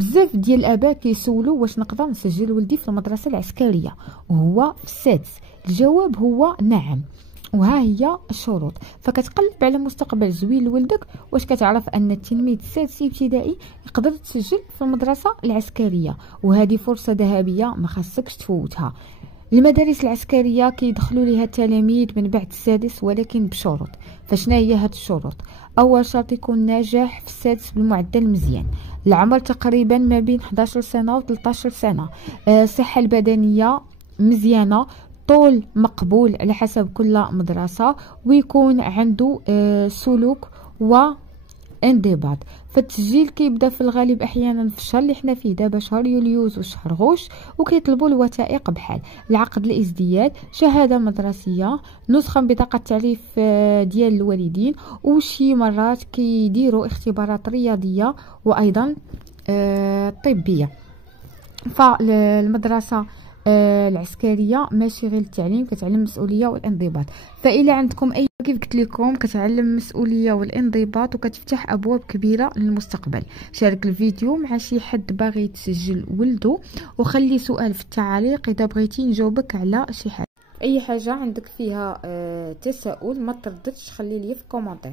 بزاف ديال الاباء كيسولوا واش نقدر نسجل ولدي في المدرسه العسكريه وهو في السادس. الجواب هو نعم، وها هي الشروط. فكتقلب على مستقبل زوين لولدك، واش كتعرف ان التلميذ السادس ابتدائي يقدر تسجل في المدرسه العسكريه، وهذه فرصه ذهبيه ما خاصكش تفوتها. المدارس العسكريه كيدخلوا ليها التلاميذ من بعد السادس، ولكن بشروط. فشنا هي هاد الشروط؟ اول شرط يكون ناجح في السادس بالمعدل مزيان، العمر تقريبا ما بين 11 سنه و 13 سنه، الصحه البدنيه مزيانه، طول مقبول على حسب كل مدرسة، ويكون عنده سلوك وانضباط. فالتسجيل كيبدا في الغالب احيانا في الشهر اللي حنا فيه دابا، شهر يوليوز وشهر غوش، وكيطلبوا الوثائق بحال العقد الازدياد، شهاده مدرسيه، نسخه من بطاقه التعريف ديال الوالدين، وشي مرات كيديروا اختبارات رياضيه وايضا طبيه. فالمدرسه العسكريه ماشي غير التعليم، كتعلم المسؤوليه والانضباط. فإلا عندكم اي كيف قلت لكم كتعلم المسؤوليه والانضباط وكتفتح ابواب كبيره للمستقبل. شارك الفيديو مع شي حد باغي يتسجل ولده، وخلي سؤال في التعليق اذا بغيتي نجاوبك على شي حاجه. اي حاجه عندك فيها تساؤل ما ترددش، خلي لي في كومونتير.